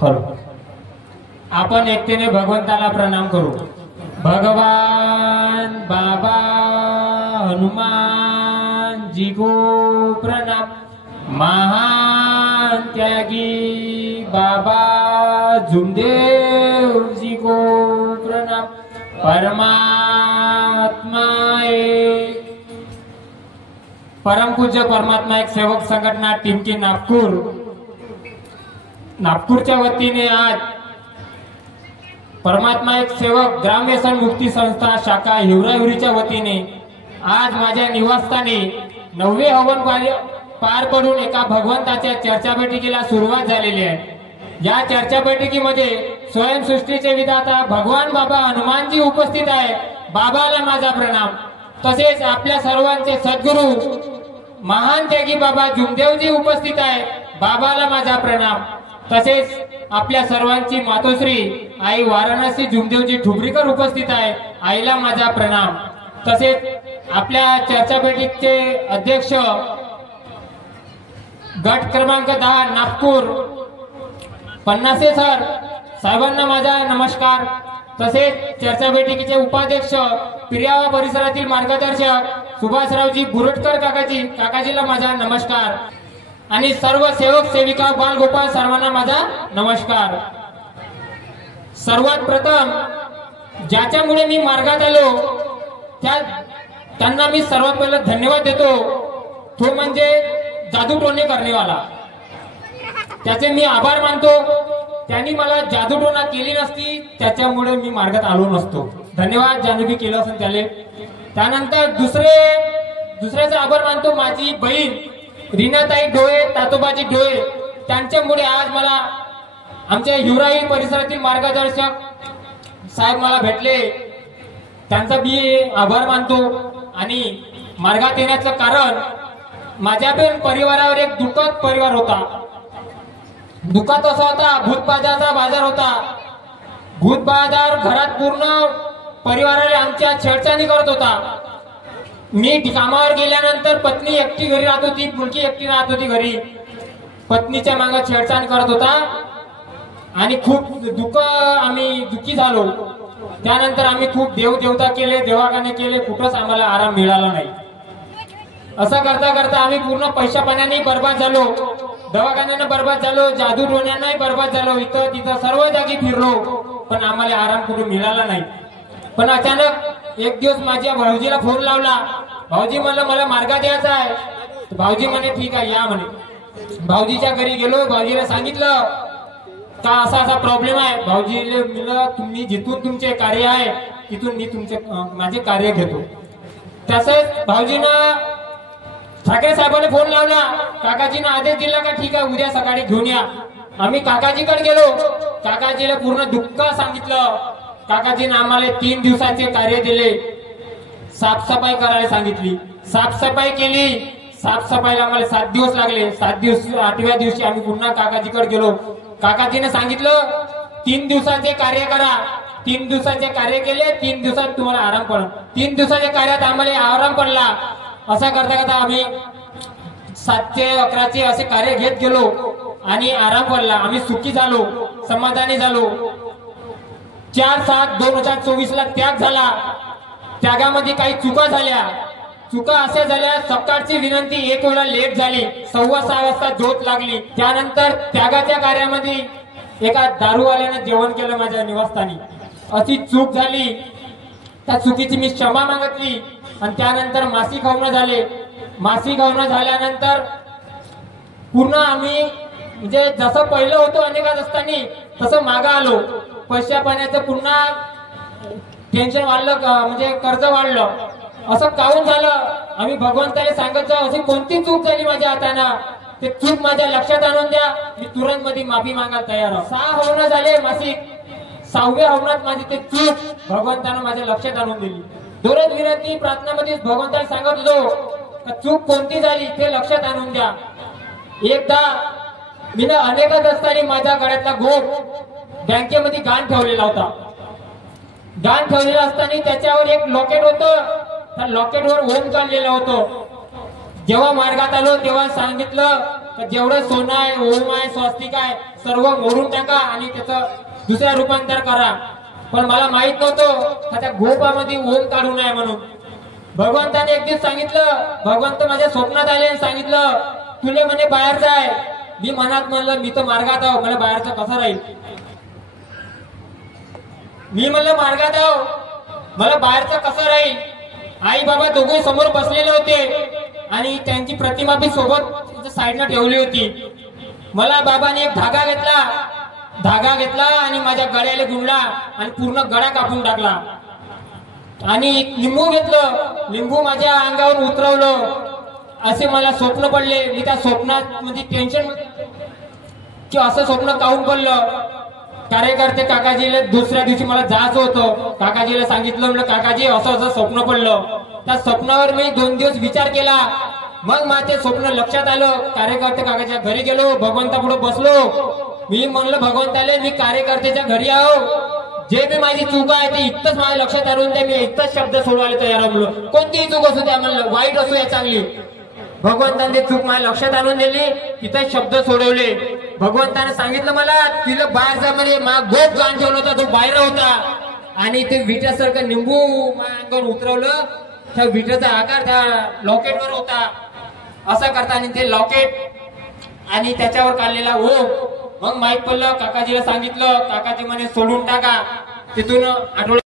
Hello, आपण एकतेने भगवंताला प्रणाम करू। भगवान बाबा हनुमान जी को प्रणाम। महान त्यागी बाबा जुमदेव जी को प्रणाम। परमात्मा एक परम पूज्य परमात्मा एक सेवक संघटना टिमकी नागपूरच्या वतीने आज परमात्मा एक सेवक ग्राम व्यसन मुक्ती संस्था शाखा हिवराहिवरीच्या वतीने आज माझ्या निवासस्थानी 9वे हवन पार पडून एका भगवंताच्या चर्चा बैठकीला सुरुवात झालेली आहे। या चर्चा बैठकीमध्ये स्वयंसृष्टीचे विधाता भगवान बाबा हनुमानजी उपस्थित आहे। बाबाला माझा प्रणाम। तसेच आपल्या सर्वांचे सद्गुरू महान त्यागी बाबा जुमदेवजी उपस्थित आहे। बाबाला माझा प्रणाम। तसेच आपल्या सर्वांची मातोश्री आई वाराणसी जुमदेवजी ठुबरीकर उपस्थित आहे। आईला माझा प्रणाम। तसेच आपल्या चर्चा बैठकीचे अध्यक्ष गट क्रमांक 10 नागपूर पन्नासे सर साहेबांना माझा नमस्कार। तसेच चर्चा बैठकीचे उपाध्यक्ष पिर्यावा परिसरातील मार्गदर्शक सुभाषरावजी बुरटकर काकाजीला माझा नमस्कार आणि सर्व सेवक सेविका बालगोपाळ सर्वांना माझा नमस्कार। सर्वात प्रथम ज्याच्यामुळे मी मार्गात आलो त्यांना मी सर्वात पहिले धन्यवाद देतो। तो म्हणजे जादू टोणे करणेवाला, त्याचे मी आभार मानतो। त्यांनी मला जादूटोना केली नसती त्याच्यामुळे मी मार्गात आलो नसतो। धन्यवाद ज्यांनी केलं असेल त्याले। त्यानंतर दुसऱ्याचा आभार मानतो माझी बहीण रीनाताई डोळे तातोबाजी डोळे, त्यांच्यामुळे आज मला आमच्या हिवराई परिसरातील मार्गदर्शक साहेब मला भेटले, त्यांचा मी आभार मानतो। आणि मार्गात येण्याचं कारण माझ्या पण परिवारावर एक दुःखद परिवार होता। दुःखात असा होता, भूतबाजाचा बाजार होता। भूतबाजार घरात पूर्ण परिवाराला आमच्या छेडछाणी करत होता। मी कामावर गेल्यानंतर पत्नी एकटी घरी राहत होती, मुलगी एकटी राहत होती घरी। पत्नीच्या मागे छेडछाण करत होता आणि खूप आम्ही दुःखी झालो। त्यानंतर आम्ही खूप देवदेवता केले, दवाखाने केले, कुठंच आम्हाला आराम मिळाला नाही। असं करता करता आम्ही पूर्ण पैसा पाण्याने बर्बाद झालो, दवाखान्याने बर्बाद झालो, जादू टोण्याने बर्बाद झालो, इथं तिथं सर्व जागी फिरलो, पण आम्हाला आराम कुठे मिळाला नाही। पण अचानक एक दिवस माझ्या भाऊजीला फोन लावला। भाऊजी म्हणलं मला मार्गात यायचं आहे। भाऊजी म्हणे ठीक आहे या म्हणे। भाऊजीच्या घरी गेलो, भाऊजीला सांगितलं का असा असा प्रॉब्लेम आहे। भाऊजीले म्हणलं तुम्ही जिथून तुमचे कार्य आहे तिथून मी माझे कार्य घेतो। तसंच भाऊजीनं ठाकरे साहेबांनी फोन लावला, काकाजीनं आदेश दिला का ठीक आहे उद्या सकाळी घेऊन या। आम्ही काकाजीकडे गेलो, काकाजीला पूर्ण दुःख सांगितलं। काकाजीने आम्हाला 3 दिवसाचे कार्य दिले। साफसफाई करायला सांगितली, साफसफाई केली। साफसफाईला आम्हाला 7 दिवस लागले। 7 दिवस 8व्या दिवशी आम्ही पुन्हा काकाजीकडे गेलो। काकाजीने सांगितलं 3 दिवसाचे कार्य करा। 3 दिवसाचे कार्य केले, 3 दिवसात तुम्हाला आराम पडेल। 3 दिवसाच्या कार्यात आम्हाला आराम पडला। असं करता करता आम्ही 7 ते 11 असे कार्य घेत गेलो आणि आराम पडला। आम्ही सुखी झालो, समाधानी झालो। 4/7/2024 ला त्याग झाला। त्यागामध्ये काही चुका झाल्या। चुका अशा झाल्या, सकाळची विनंती एक वेळा लेट झाली, 6:15 वाजता ज्योत लागली। त्यानंतर त्यागाच्या कार्यामध्ये एका दारूवाल्याने जेवण केलं माझ्या निवासस्थानी। अशी चूक झाली, त्या चुकीची मी क्षमा मागितली। आणि त्यानंतर मासिक हवन झाले। मासिक हवन झाल्यानंतर पूर्ण आम्ही म्हणजे जसं पहिलं होतो अनेकात असताना तसं मागं आलो। पैशा पाण्याचं पुन्हा टेन्शन वाढलं, म्हणजे कर्ज वाढलं। असं काऊन झालं आम्ही भगवंताने सांगत जाऊ, अशी कोणती चूक झाली माझ्या हातानं ते चूक माझ्या लक्षात आणून द्या, मी तुरंत मध्ये माफी मागायला तयार आहे। 6 हवन झाले मासिक, 6व्या हवनात माझी ते चूक भगवंतानं माझ्या लक्षात आणून दिली। दररोज विनंती प्रार्थनामध्ये भगवंताला सांगत होतो चूक कोणती झाली ते लक्षात आणून द्या। एकदा मी अनेकच असताना माझ्या गळ्यातला गोप बँकेमध्ये गाण ठेवलेला होता। गाण ठेवलेला असताना त्याच्यावर एक लॉकेट होतं, त्या लॉकेटवर ओम काढलेलं होतं। जेव्हा मार्गात आलो तेव्हा सांगितलं तर जेवढं सोनं आहे, ओम आहे, स्वस्तिक आहे, सर्व मोडून टाका आणि त्याचं दुसऱ्या रूपांतर करा. पण मला माहित नव्हतं का त्या गोपामध्ये ओम काढून आहे म्हणून. भगवंताने एक दिवस सांगितलं, भगवंत माझ्या स्वप्नात आले आणि सांगितलं तुले म्हणे बाहेर जाय. मी मनात म्हणलं मी तर मार्गात आहो, मला बाहेरचं कसं राहील. मी म्हणलं मार्गात आहो, मला बाहेरचं कसं राहील. आई बाबा दोघे समोर बसलेले होते आणि त्यांची प्रतिमा बी सोबत साईडला ठेवली होती. मला बाबाने एक धागा घेतला आणि माझ्या गळ्याला गुंडला आणि पूर्ण गळा कापून टाकला. आणि लिंबू घेतलं, लिंबू माझ्या अंगावर उतरवलं. असे मला स्वप्न पडले. मी त्या स्वप्नात म्हणजे टेन्शन की असं स्वप्न काहून पडलं. कार्यकर्ते काकाजीला दुसऱ्या दिवशी मला जायचं होतं. काकाजीला सांगितलं, म्हणलं काकाजी असं असं स्वप्न पडलं. त्या स्वप्नावर मी 2 दिवस विचार केला. मग माझे स्वप्न लक्षात आलं. कार्यकर्ते काकाच्या घरी गेलो, भगवंता पुढे बसलो. मी म्हणलं भगवंताले मी कार्यकर्त्याच्या घरी आहो, जे बी माझी चूक आहे ते इतकंच माझ्या लक्षात आणून द्या. मी इतकंच शब्द सोडवायला तयार आहे म्हणलं. कोणतीही चूक असू द्या म्हणलं, वाईट असू या चांगली. भगवंताने चूक माझ्या लक्षात आणून दिली, तिथे शब्द सोडवले. भगवंताने सांगितलं मला तिला बाहेर जा म्हणे. गोप गाण ठेवला होता, तो बाहेर होता आणि ते विट्यासारखं निंबू माझ्या अंगावर उतरवलं. त्या विट्याचा आकार त्या लॉकेटवर होता. असं करता आणि ते लॉकेट आणि त्याच्यावर काढलेला ओम. मग माहित पडलं, काकाजीला सांगितलं. काकाजी म्हणे सोडून टाका. तिथून आठवड्यात